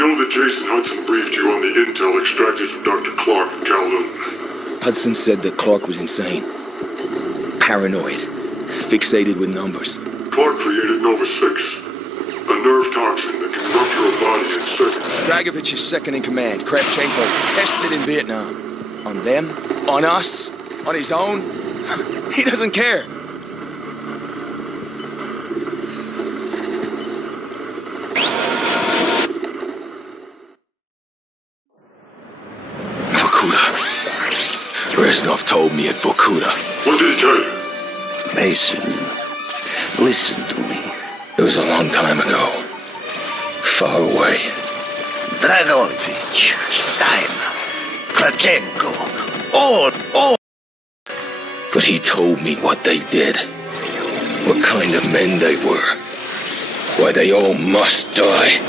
know that Jason Hudson briefed you on the intel extracted from Dr. Clark in Kowloon. Hudson said that Clark was insane. Paranoid. Fixated with numbers. Clark created Nova 6. A nerve toxin that can rupture a body in seconds. Dragovich is second in command. Kravchenko tests it in Vietnam. On them? On us? On his own? He doesn't care. Reznov told me at Vorkuta. What did he tell you? Mason, listen to me. It was a long time ago. Far away. Dragovich, Steiner, Kravchenko, all. But he told me what they did. What kind of men they were. Why they all must die.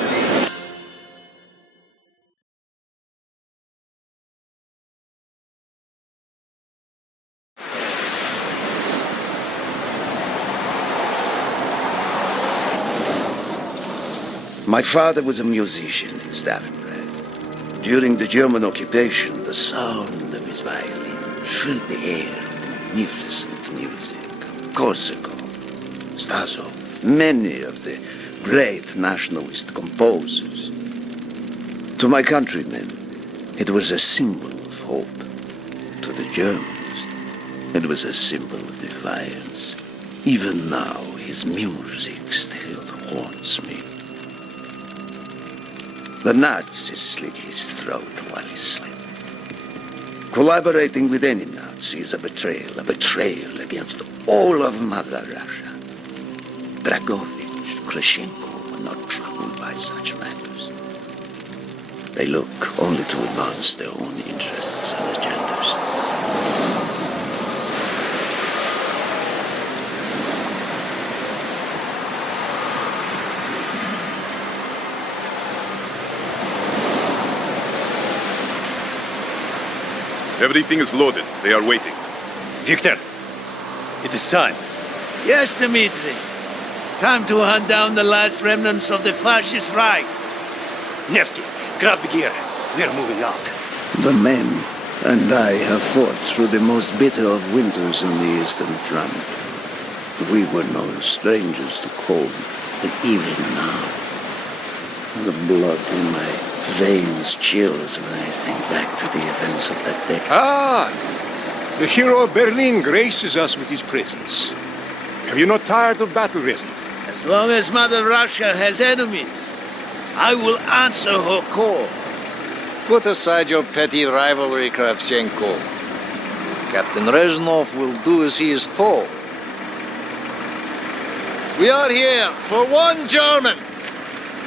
My father was a musician in Stalingrad. During the German occupation, the sound of his violin filled the air with magnificent music. Korsakov, Stasov, many of the great nationalist composers. To my countrymen, it was a symbol of hope. To the Germans, it was a symbol of defiance. Even now, his music still haunts me. The Nazis slit his throat while he slept. Collaborating with any Nazi is a betrayal against all of Mother Russia. Dragovich, Kravchenko were not troubled by such matters. They look only to advance their own interests and agendas. Everything is loaded. They are waiting. Viktor, it is time. Yes, Dmitri. Time to hunt down the last remnants of the fascist Reich. Nevsky, grab the gear. We are moving out. The men and I have fought through the most bitter of winters on the Eastern Front. We were no strangers to cold, but even now, the blood in my veins chills when I think back to the events of that day. Ah! The hero of Berlin graces us with his presence. Have you not tired of battle, Reznov? As long as Mother Russia has enemies, I will answer her call. Put aside your petty rivalry, Kravchenko. Captain Reznov will do as he is told. We are here for one German,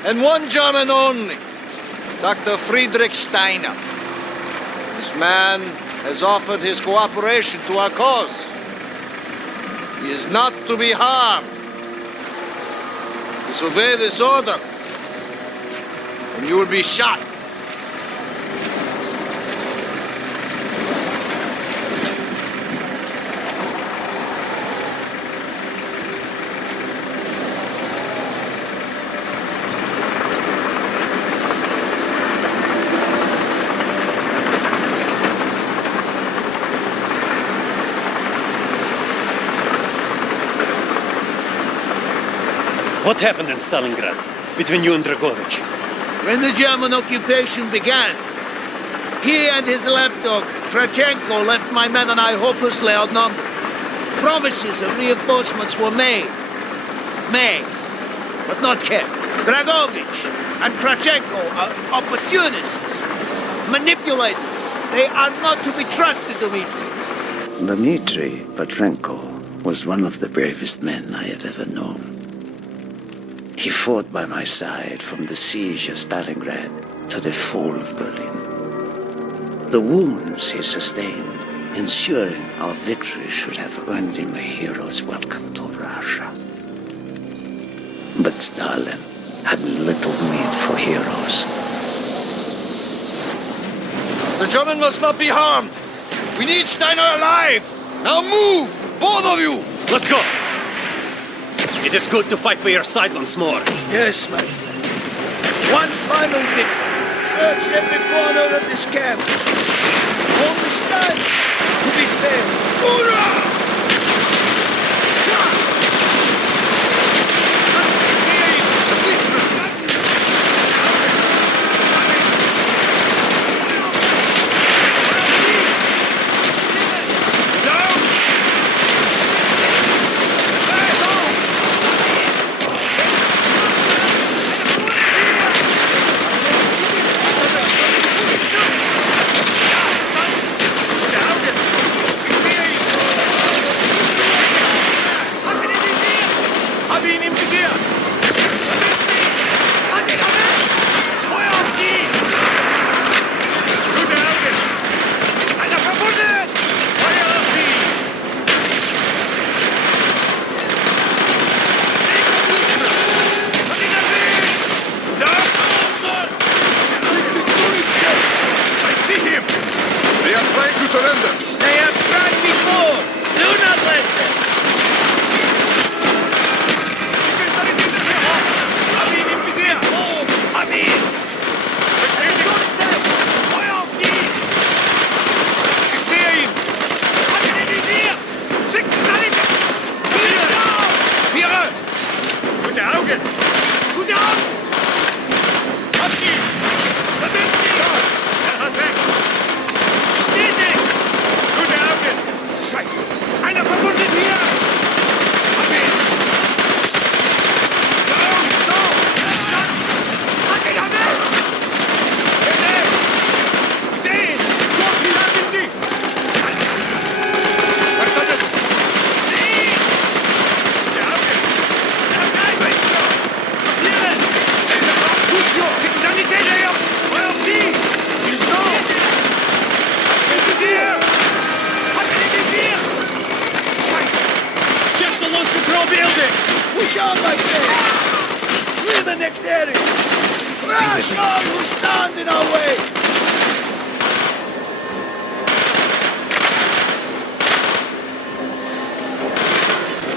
and one German only. Dr. Friedrich Steiner. This man has offered his cooperation to our cause. He is not to be harmed. Disobey this order, and you will be shot. What happened in Stalingrad between you and Dragovich? When the German occupation began, he and his lapdog, Kravchenko, left my men and I hopelessly outnumbered. Promises of reinforcements were made, but not kept. Dragovich and Kravchenko are opportunists, manipulators. They are not to be trusted, Dmitri. Dmitri Petrenko was one of the bravest men I have ever known. He fought by my side from the siege of Stalingrad to the fall of Berlin. The wounds he sustained, ensuring our victory, should have earned him a hero's welcome to Russia. But Stalin had little need for heroes. The German must not be harmed. We need Steiner alive. Now move, both of you. Let's go. It is good to fight by your side once more. Yes, my friend. One fight final victory. Search every corner of this camp. Only Steiner to be spared. Hoorah!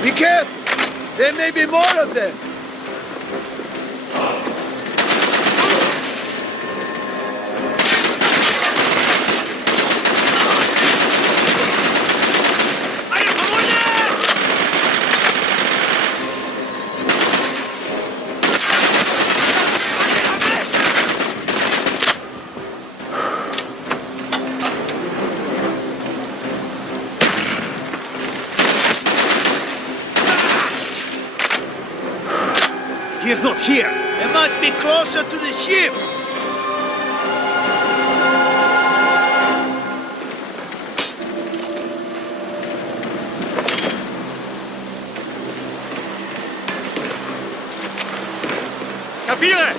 Be careful! There may be more of them! He is not here! It must be closer to the ship! Capire!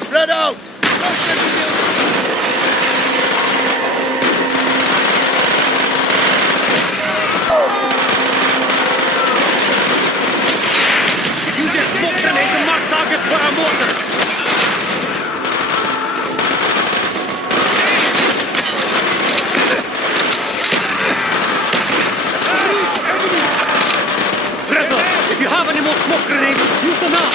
Spread out! Search every building! Use your smoke grenade to mark targets for our mortars! Reznov, if you have any more smoke grenades, use them now!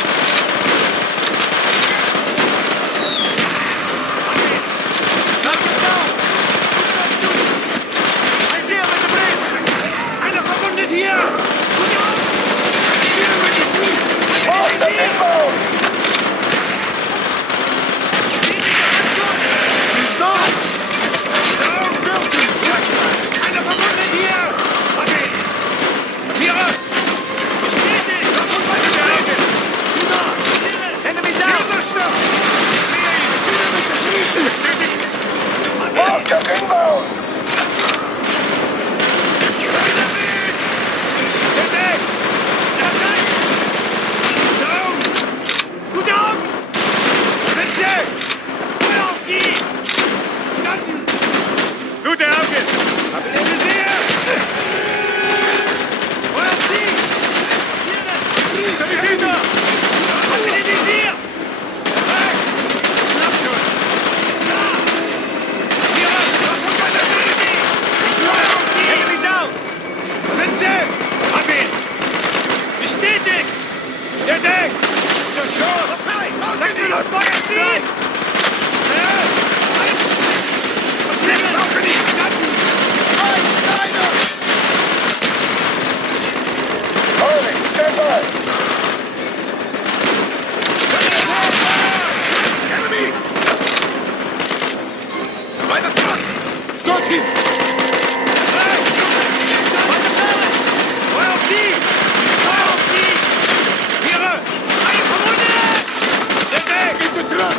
the truck!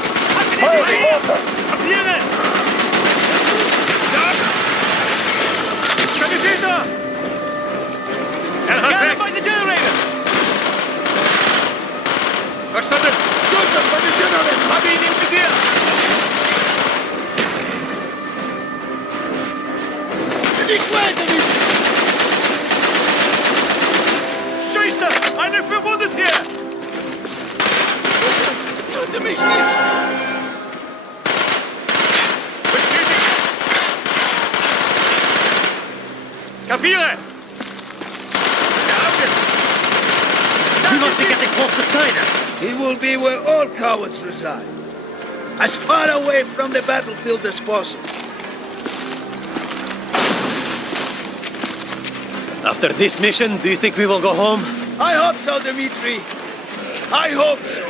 Abbiere! Sanitäter! Gather by the generator! Verstanden! Guten, bei den General! Habe ihn im Visier! This way, David! Scheiße! Einer verwundet hier! Töte mich nicht! Bestätigt! Kapiere! We must get across the Steiner! He will be where all cowards reside. As far away from the battlefield as possible. After this mission, do you think we will go home? I hope so, Dmitri. I hope so.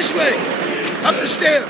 This way! Up the stairs!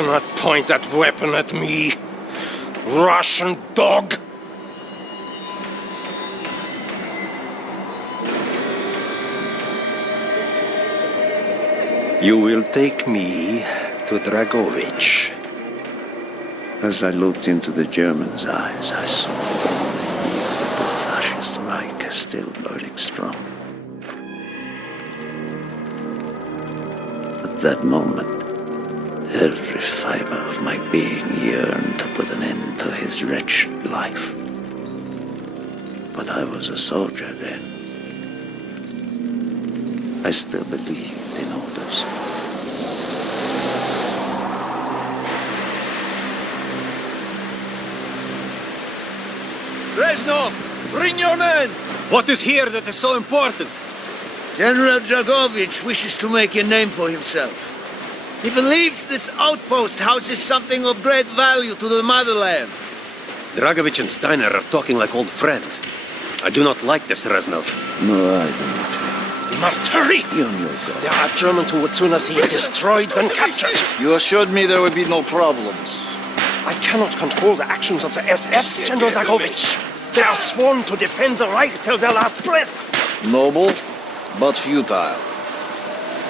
Do not point that weapon at me, Russian dog! You will take me to Dragovich. As I looked into the German's eyes, I saw that the fascist Reich is still burning strong. At that moment, every fiber of my being yearned to put an end to his wretched life. But I was a soldier then. I still believed in orders. Reznov, bring your men! What is here that is so important? General Dragovich wishes to make a name for himself. He believes this outpost houses something of great value to the motherland. Dragovich and Steiner are talking like old friends. I do not like this, Reznov. No, I don't. We must hurry! Be on your guard. There are Germans who would sooner see it destroyed than captured. You assured me there would be no problems. I cannot control the actions of the SS, General Dragovich. They are sworn to defend the Reich till their last breath. Noble, but futile.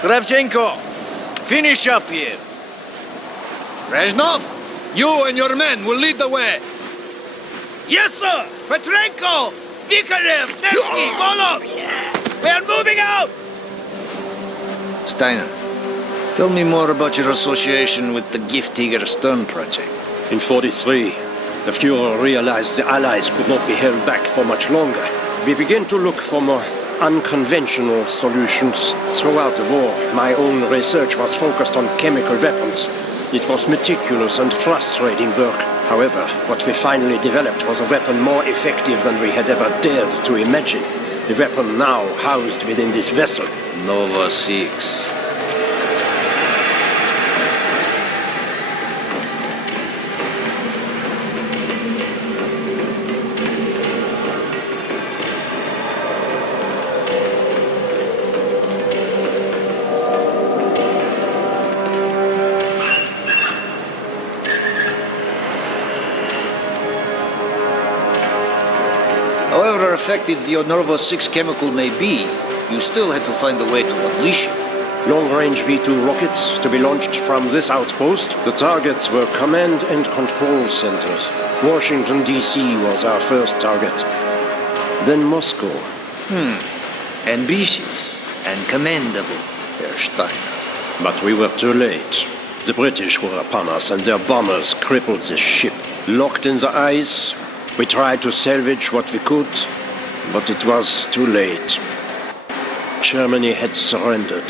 Kravchenko, finish up here. Reznov, you and your men will lead the way. Yes, sir! Petrenko! Vikarev! Nevsky! Volov! We are moving out! Steiner, tell me more about your association with the Giftiger Stern project. In 43, the Fuhrer realized the Allies could not be held back for much longer. We began to look for more unconventional solutions. Throughout the war, my own research was focused on chemical weapons. It was meticulous and frustrating work. However, what we finally developed was a weapon more effective than we had ever dared to imagine. The weapon now housed within this vessel. Nova 6. However effective the Nova 6 chemical may be, you still had to find a way to unleash it. Long-range V2 rockets to be launched from this outpost. The targets were command and control centers. Washington, D.C. was our first target. Then Moscow. Ambitious and commendable, Herr Steiner. But we were too late. The British were upon us and their bombers crippled the ship. Locked in the ice, we tried to salvage what we could, but it was too late. Germany had surrendered,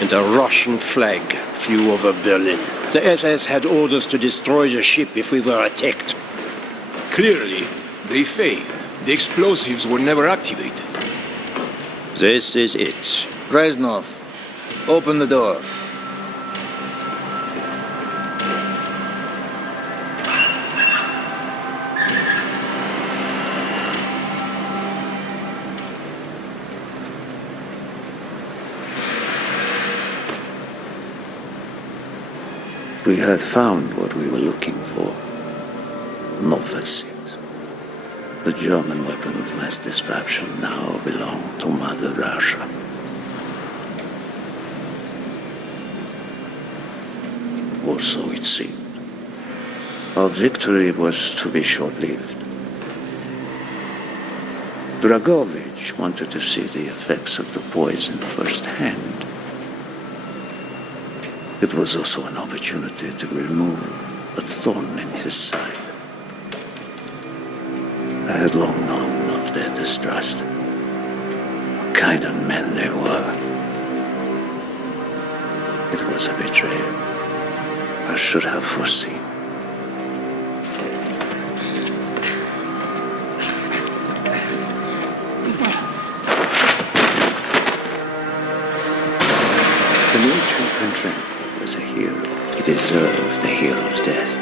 and a Russian flag flew over Berlin. The SS had orders to destroy the ship if we were attacked. Clearly, they failed. The explosives were never activated. This is it. Reznov, open the door. We had found what we were looking for. Nova 6. The German weapon of mass destruction now belonged to Mother Russia. Or so it seemed. Our victory was to be short-lived. Dragovich wanted to see the effects of the poison firsthand. It was also an opportunity to remove a thorn in his side. I had long known of their distrust, what kind of men they were. It was a betrayal I should have foreseen. Dmitri Kravchenko was a hero. He deserved a hero's death.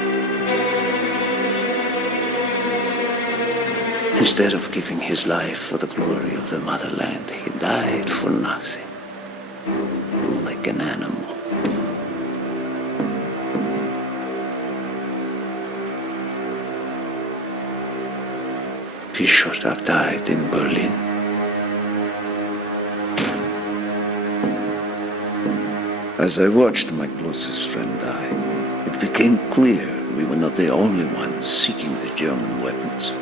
Instead of giving his life for the glory of the motherland, he died for nothing, like an animal. He should have died in Berlin. As I watched my closest friend die, it became clear we were not the only ones seeking the German weapons.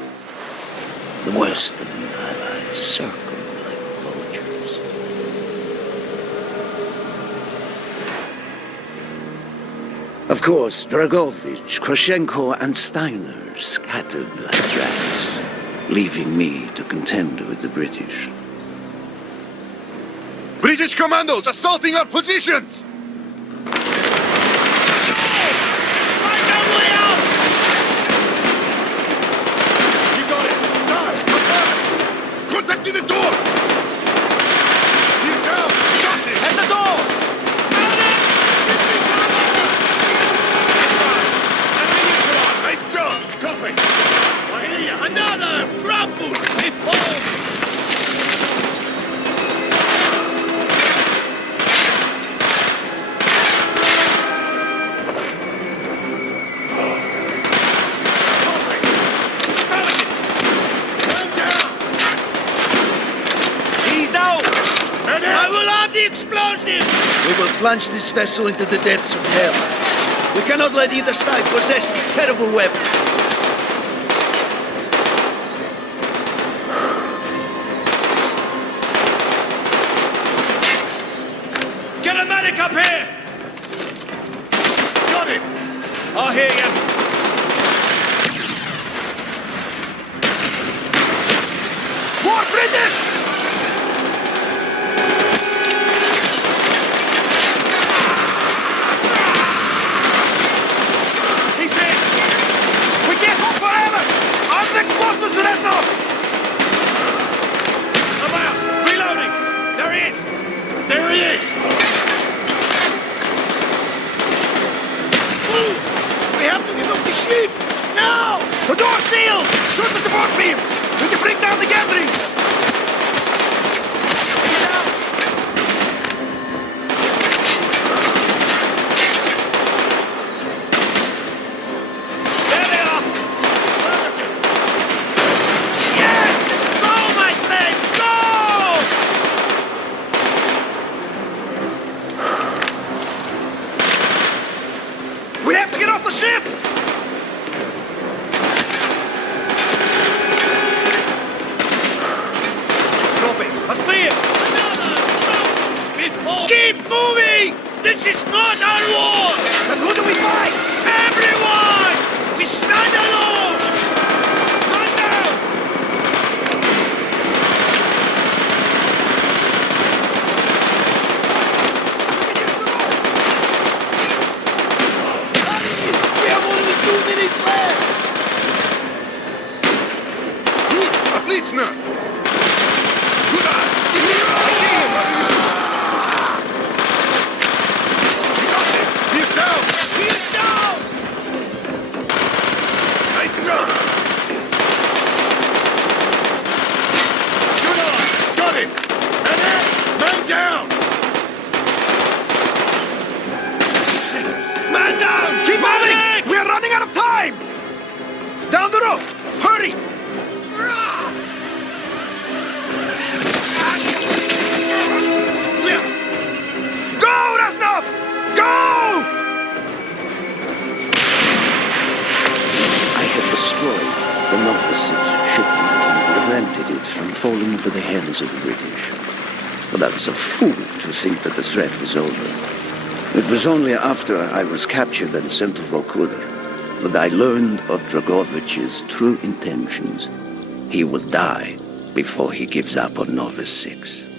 The Western Allies circled like vultures. Of course, Dragovich, Kravchenko, and Steiner scattered like rats, leaving me to contend with the British. British commandos assaulting our positions! You got it! Dive! Contacting the door! He's down! Got it! At the door! Nice job! Copy! I hear you! Another! Trample! It falls! I will have the explosive! We will plunge this vessel into the depths of hell. We cannot let either side possess this terrible weapon. Get a medic up here! Got it! I'll hear you. More British! Reznov! I'm out! Reloading! There he is! There he is! Move! We have to get off the ship! Now! The door's sealed! Shoot the support beams! We can bring down the gatherings! Keep moving! This is not our war! Then who do we fight? Everyone! We stand alone! Run down! We have only 2 minutes left! Отлично! Куда? He's down! He's down! Nice job! Shoot on! Got him! And then, man down! Shit! Man down! Keep moving! We are running out of time! Down the rope! Hurry! Go, Reznov! Go! I had destroyed the Novice's shipment and prevented it from falling into the hands of the British. But I was a fool to think that the threat was over. It was only after I was captured and sent to Vorkuta that I learned of Dragovich's true intentions. He will die before he gives up on Novice 6.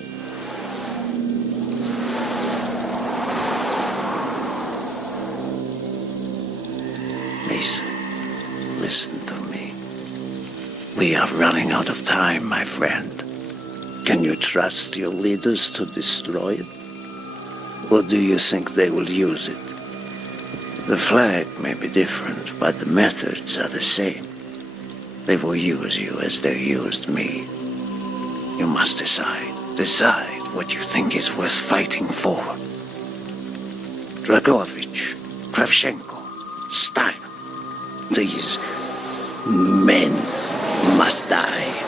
Listen to me. We are running out of time, my friend. Can you trust your leaders to destroy it? Or do you think they will use it? The flag may be different, but the methods are the same. They will use you as they used me. You must decide. Decide what you think is worth fighting for. Dragovich, Kravchenko, Steiner. These men must must die.